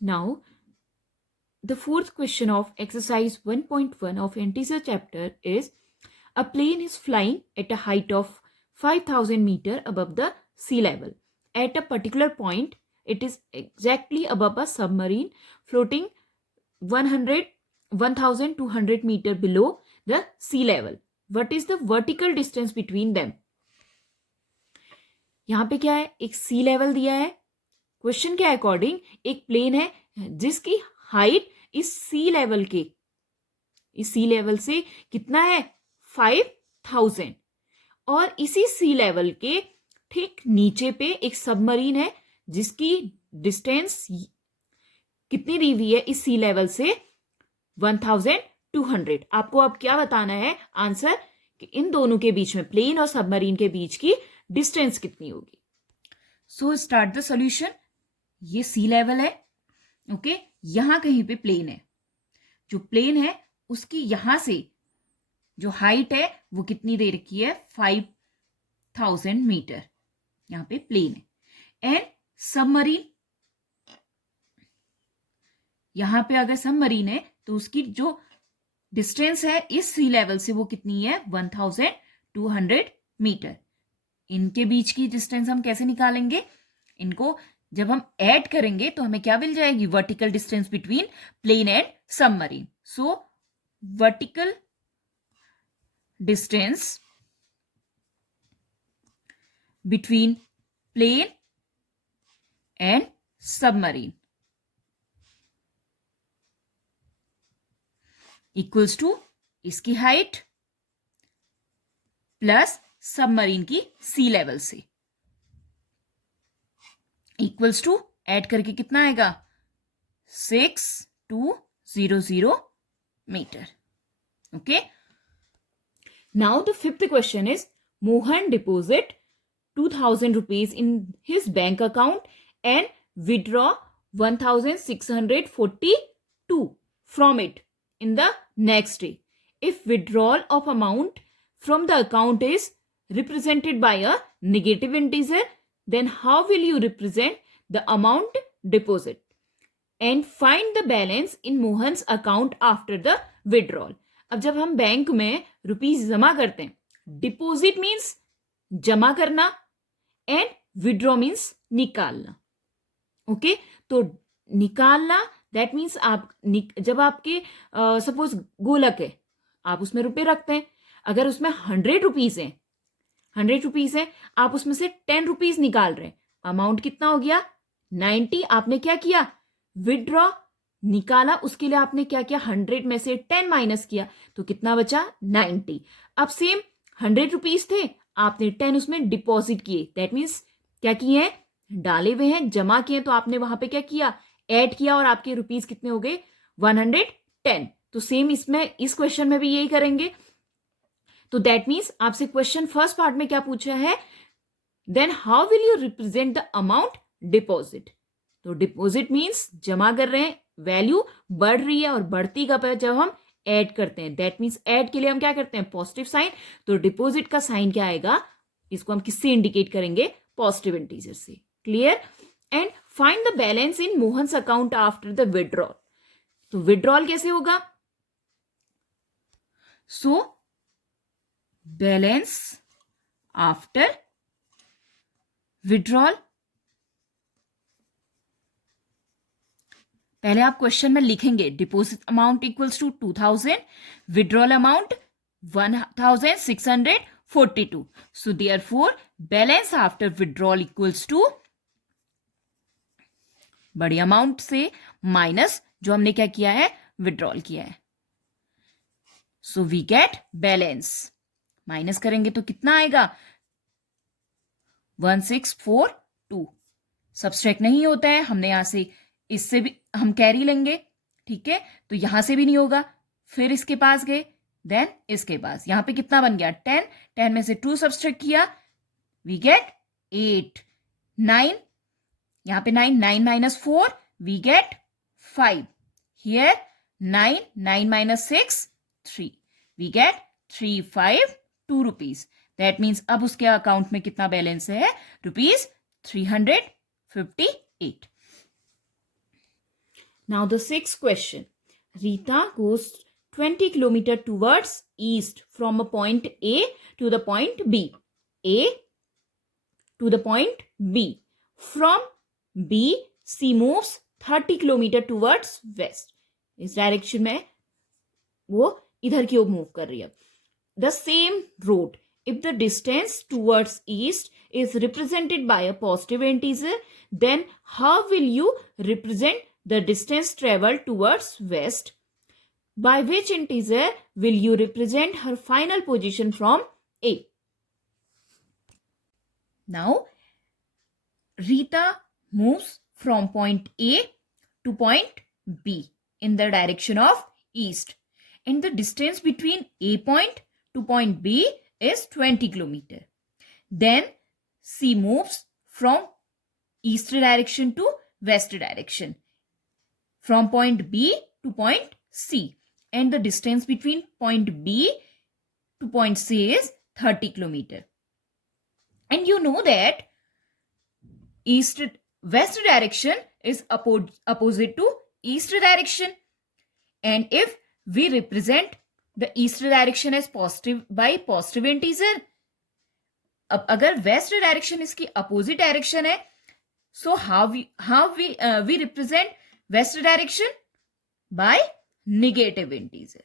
Now, the fourth question of exercise 1.1 of integer chapter is a plane is flying at a height of 5000 meter above the sea level. At a particular point, it is exactly above a submarine floating 1200 meter below the sea level. What is the vertical distance between them? यहाँ पे क्या है, एक सी level दिया है. Question के according एक plane है जिसकी हाइट इस सी लेवल से कितना है 5000, और इसी सी लेवल के ठीक नीचे पे एक सबमरीन है जिसकी डिस्टेंस कितनी दी हुई है इस सी लेवल से 1200. आपको अब क्या बताना है आंसर कि इन दोनों के बीच में, प्लेन और सबमरीन के बीच की डिस्टेंस कितनी होगी. So start the solution. ये सी लेवल है, ओके. यहां कहीं पे प्लेन है. जो प्लेन है उसकी यहां से जो हाइट है वो कितनी दे रखी है 5000 मीटर. यहां पे प्लेन है. एंड सबमरीन, यहां पे अगर सबमरीन है तो उसकी जो डिस्टेंस है इस सी लेवल से वो कितनी है 1200 मीटर. इनके बीच की डिस्टेंस हम कैसे निकालेंगे? इनको जब हम ऐड करेंगे तो हमें क्या मिल जाएगी? Vertical distance between plane and submarine. So vertical distance between plane and submarine equals to इसकी हाइट प्लस सबमरीन की सी लेवल से, इक्वल्स टू ऐड करके कितना आएगा 6200 meter. Okay. Now the fifth question is Mohan deposit 2000 rupees in his bank account and withdraw 1642 from it in the next day. If withdrawal of amount from the account is represented by a negative integer, then how will you represent the amount deposit? And find the balance in Mohan's account after the withdrawal. अब जब हम bank में rupees जमा करते हैं, deposit means जमा करना and withdraw means निकालना. ओके. तो निकालना दैट मीन्स आप जब आपके सपोज गोलक है, आप उसमें रुपए रखते हैं. अगर उसमें 100 रुपीज है, आप उसमें से 10 रुपीज निकाल रहे हैं, अमाउंट कितना हो गया 90. आपने क्या किया? विड्रॉ निकाला. उसके लिए आपने क्या किया? 100 में से 10 माइनस किया तो कितना बचा 90. अब सेम 100 रुपीज थे, आपने 10 उसमें डिपॉजिट किए. दैट मीन्स क्या किए हैं? डाले हुए हैं, जमा किए. तो आपने वहां पे क्या किया? ऐड किया और आपके रुपीज कितने हो गए 110. तो सेम इसमें इस क्वेश्चन में भी यही करेंगे. तो दैट मीन्स आपसे क्वेश्चन फर्स्ट पार्ट में क्या पूछा है? Then how will you represent the amount deposit. तो डिपॉजिट मीन्स जमा कर रहे हैं, वैल्यू बढ़ रही है, और बढ़ती कब है? जब हम ऐड करते हैं. दैट मीन्स ऐड के लिए हम क्या करते हैं? Positive sign. तो डिपॉजिट का साइन क्या आएगा? इसको हम किससे इंडिकेट करेंगे? पॉजिटिव इंटीजर से. Clear. And find the balance in Mohan's account after the withdrawal. तो विड्रॉल कैसे होगा? So balance after withdrawal. पहले आप क्वेश्चन में लिखेंगे deposit amount equals to 2000, withdrawal amount 1642. So therefore balance after withdrawal equals to बड़ी amount से माइनस जो हमने क्या किया है? विड्रॉल किया है. So we get balance. Minus करेंगे तो कितना आएगा 1642. सब्सट्रैक्ट नहीं होता है, हमने यहां से इससे भी हम कैरी लेंगे. ठीक है. तो यहां से भी नहीं होगा. फिर इसके पास गए, देन इसके पास. यहां पे कितना बन गया 10. 10 में से 2 सब्सट्रैक्ट किया, वी गेट 8. 9, यहां पे 9, 9 minus 4 we get 5. Here 9, 9 minus 6 3, we get 352 rupees. That means अब उसके अकाउंट में कितना बैलेंस है? Rupees 358. Now the sixth question. Rita goes 20 kilometer towards east from a point A to the point B. A to the point B. From B, she moves 30 kilometer towards west. इस direction में वो इधर की ओर move कर रही है. The same road, if the distance towards east is represented by a positive integer, then how will you represent the distance traveled towards west? By which integer will you represent her final position from A? Now, Rita moves from point A to point B in the direction of east. And the distance between A point to point B is 20 kilometer. Then she moves from east direction to west direction. From point B to point C. And the distance between point B to point C is 30 kilometer. And you know that west direction is opposite to east direction. And if we represent the east direction as positive by positive integer, अब अगर west direction इसकी opposite direction है, so how we represent west direction by negative integer.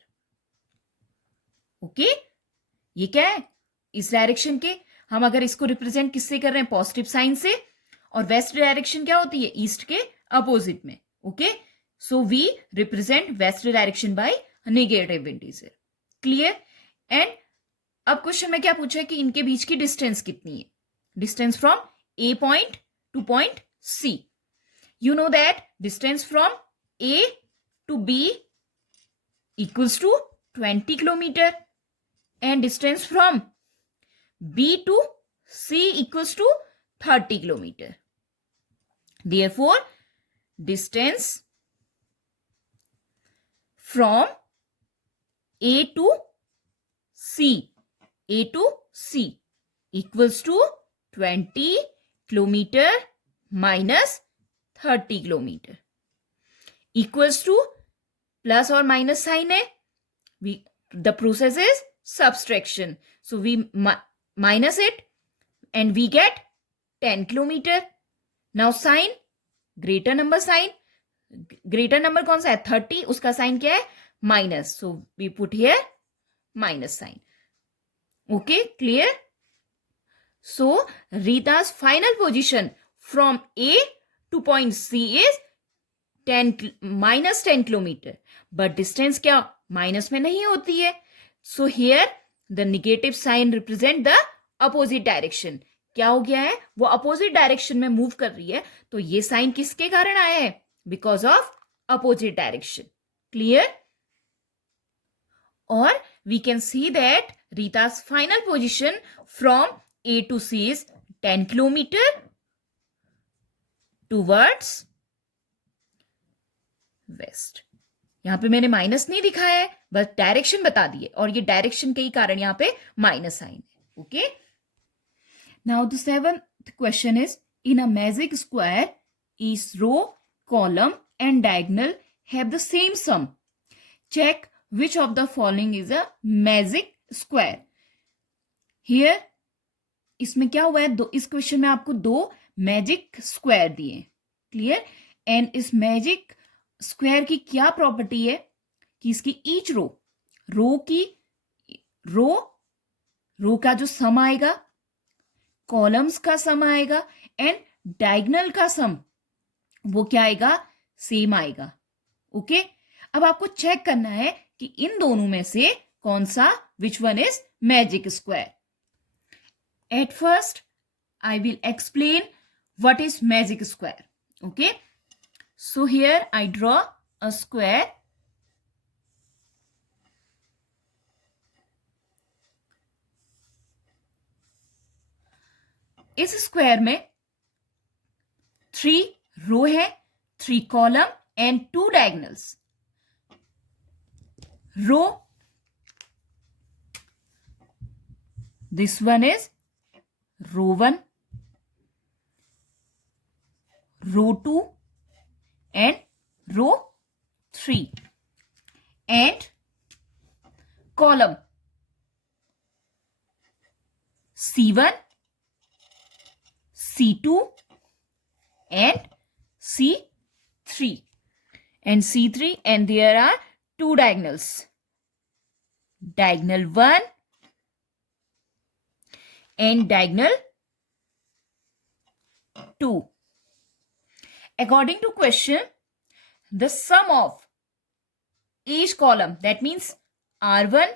Okay? ये क्या है? इस direction के हम अगर इसको रिप्रेजेंट किससे कर रहे हैं? पॉजिटिव साइन से. और वेस्ट डायरेक्शन क्या होती है? ईस्ट के अपोजिट में. Okay, so we represent west direction by negative integer. Clear? And अब क्वेश्चन में क्या पूछा है कि इनके बीच की डिस्टेंस कितनी है? Distance from A point to point C. You know that distance from A to B equals to 20 kilometer and distance from B to C equals to 30 kilometer. Therefore, distance from A to C equals to 20 kilometer minus 30 kilometer. Equals to plus or minus sign है. The process is subtraction. So we minus it and we get 10 kilometer. Now sign, greater number sign. Greater number कौन सा है? 30. उसका sign क्या है? Minus. So we put here minus sign. Okay, clear? So Rita's final position from A to point C is minus 10 kilometer. But distance क्या? Minus में नहीं होती है. So here the negative sign represent the opposite direction. क्या हो गया है? वो opposite direction में move कर रही है. तो ये sign किसके कारण आया है? Because of opposite direction. Clear? Or we can see that Rita's final position from A to C is 10 kilometer towards west. यहां पे मैंने माइनस नहीं दिखाया है, बस डायरेक्शन बता दिए और ये डायरेक्शन के ही कारण यहां पे माइनस साइन है. Okay, now the seventh question is in a magic square each row column and diagonal have the same sum. Check which of the following is a magic square. Here इसमें क्या हुआ है? इस question में आपको 2 magic square दिए. Clear? And इस magic square की क्या प्रॉपर्टी है कि इसकी ईच रो का जो सम आएगा, कॉलम्स का सम आएगा एंड डायगोनल का सम वो क्या आएगा? सेम आएगा. ओके, अब आपको चेक करना है कि इन दोनों में से कौन सा, which one is magic square. At first I will explain what is magic square. Okay, so here I draw a square. इस स्क्वायर में 3 रो है, 3 column and 2 diagonals. Row, this one is row 1, row 2 and row C2 and C3 and C3, and there are two diagonals, diagonal 1 and diagonal 2. According to question, the sum of each column, that means R1,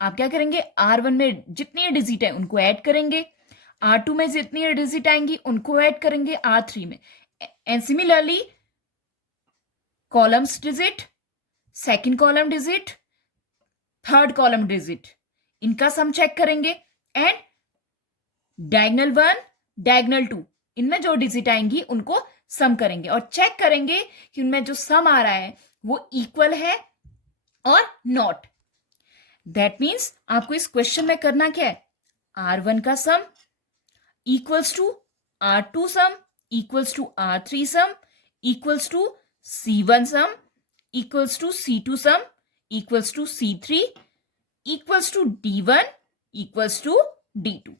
आप क्या करेंगे, R1 में जितनी digit है उनको add करेंगे, R2 में जितनी डिजिट आएंगी उनको ऐड करेंगे R3 में, and similarly columns digit, second column digit, third column digit, इनका सम चेक करेंगे, एंड डायगोनल 1, डायगोनल 2, इनमें जो डिजिट आएंगी उनको सम करेंगे और चेक करेंगे कि उनमें जो सम आ रहा है वो इक्वल है और नॉट. दैट मीन्स आपको इस क्वेश्चन में करना क्या है, R1 का sum equals to R2 sum equals to R3 sum equals to C1 sum equals to C2 sum equals to C3 equals to D1 equals to D2.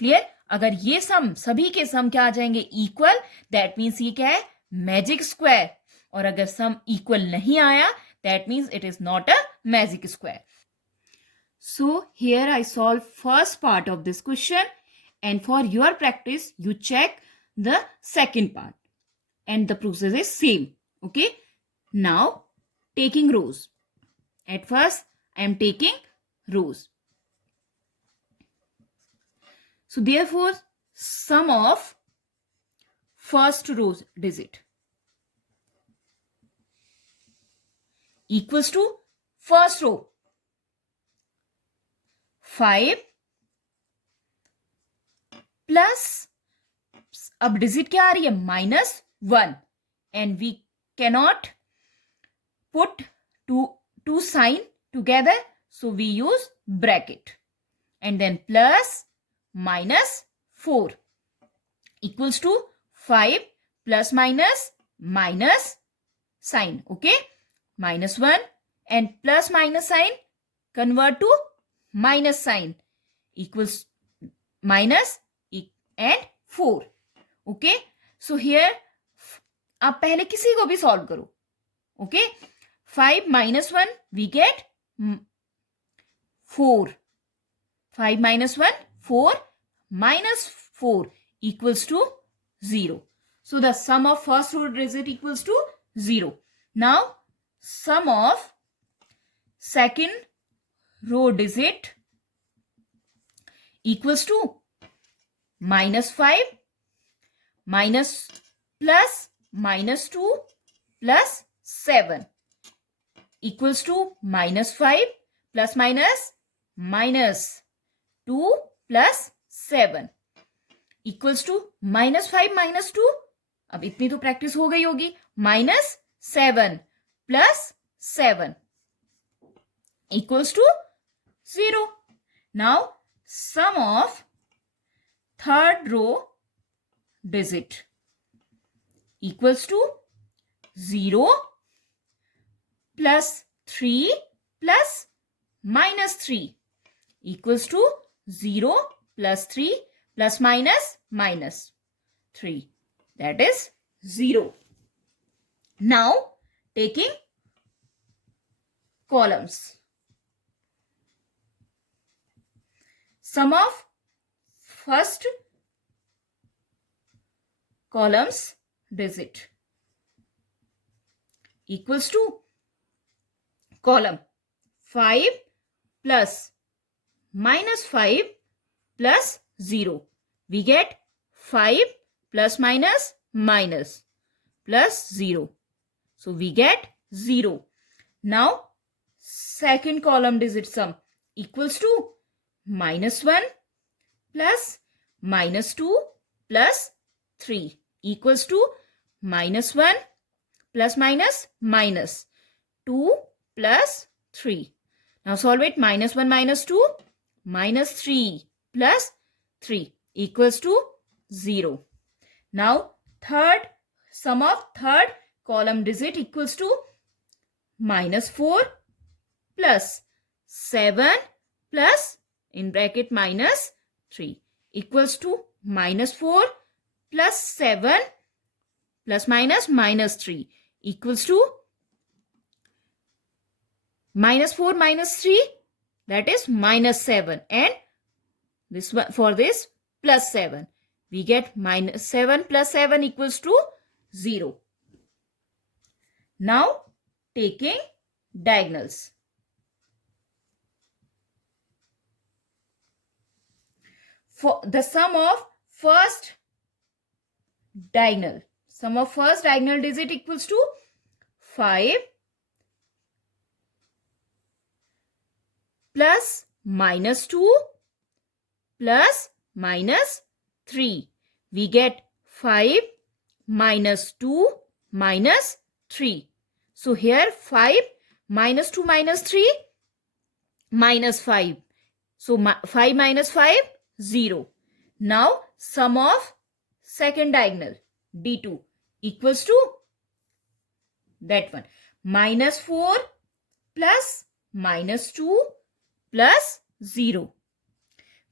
Clear? अगर ये सम, सभी के सम क्या आ जाएंगे, इक्वल, दैट मीन्स ये क्या है, मैजिक स्क्वायर. और अगर सम इक्वल नहीं आया, that means it is not a magic square. So here I solve first part of this question, and for your practice you check the second part, and the process is same. Okay, now taking rows. At first, I am taking rows. So therefore, sum of first rows digit equals to first row 5 plus, अब digit क्या आ रही है, -1, and we cannot put two sign together, so we use bracket, and then plus -4 equals to 5 plus minus sign. Okay, -1 and plus minus sign convert to minus sign equals minus and 4. Okay, so here आप पहले किसी को भी solve करो. Okay, 5 minus 1 we get 4. 5 minus 1, 4 minus 4 equals to 0. So the sum of first row digit equals to 0. Now sum of second row digit equals to -5 minus plus -2 plus 7 equals to -5 plus -2 plus 7 equals to -5 -2. अब इतनी तो practice हो गई होगी. -7 plus 7 equals to 0. Now sum of third row digit equals to 0 plus 3 plus -3 equals to 0 plus 3 plus -3. That is 0. Now taking columns. Sum of first columns digit equals to column 5 plus -5 plus 0. We get 5 plus minus plus 0. So we get 0. Now second column digit sum equals to -1 plus -2 plus 3 equals to -1 plus minus 2 plus 3. Now solve it. -1 -2 -3 plus 3 equals to 0. Now third sum of third column digit equals to -4 plus 7 plus in bracket -3 equals to -4 plus 7 plus minus -3 equals to -4 minus 3, that is -7, and this one for this plus 7. We get -7 plus 7 equals to 0. Now taking diagonals. For the sum of first diagonal digit equals to 5 plus -2 plus -3. We get 5 minus 2 minus 3. So here 5 minus 2 minus 3 minus 5. So 5 minus 5, 0. Now sum of second diagonal D2 equals to that one. -4 plus -2 plus 0.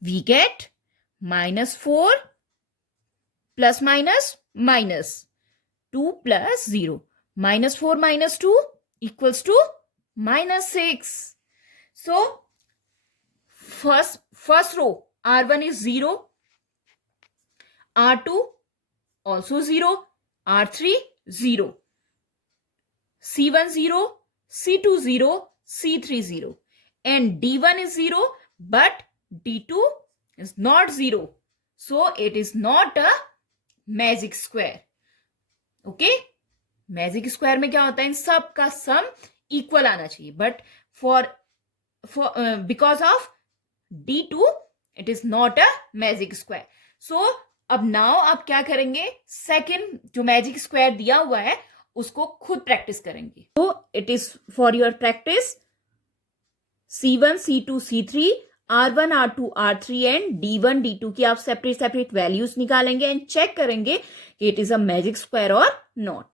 We get -4 plus minus 2 plus 0. -4 minus 2 equals to -6. So first row R1 is 0, R2 also 0, R3 0, C1 0, C2 0, C3 0, and D1 is 0, but D2 is not 0. So it is not a magic square. Okay? Magic square में क्या होता है, इन सब का sum equal आना चाहिए, but because of D2 it is not a magic square. So अब now आप क्या करेंगे, सेकेंड जो मैजिक स्क्वायर दिया हुआ है उसको खुद प्रैक्टिस करेंगे. तो it is for your practice. C1, C2, C3, R1, R2, R3 and D1, D2 की आप सेपरेट वैल्यूज निकालेंगे एंड चेक करेंगे कि it is a magic square और नॉट.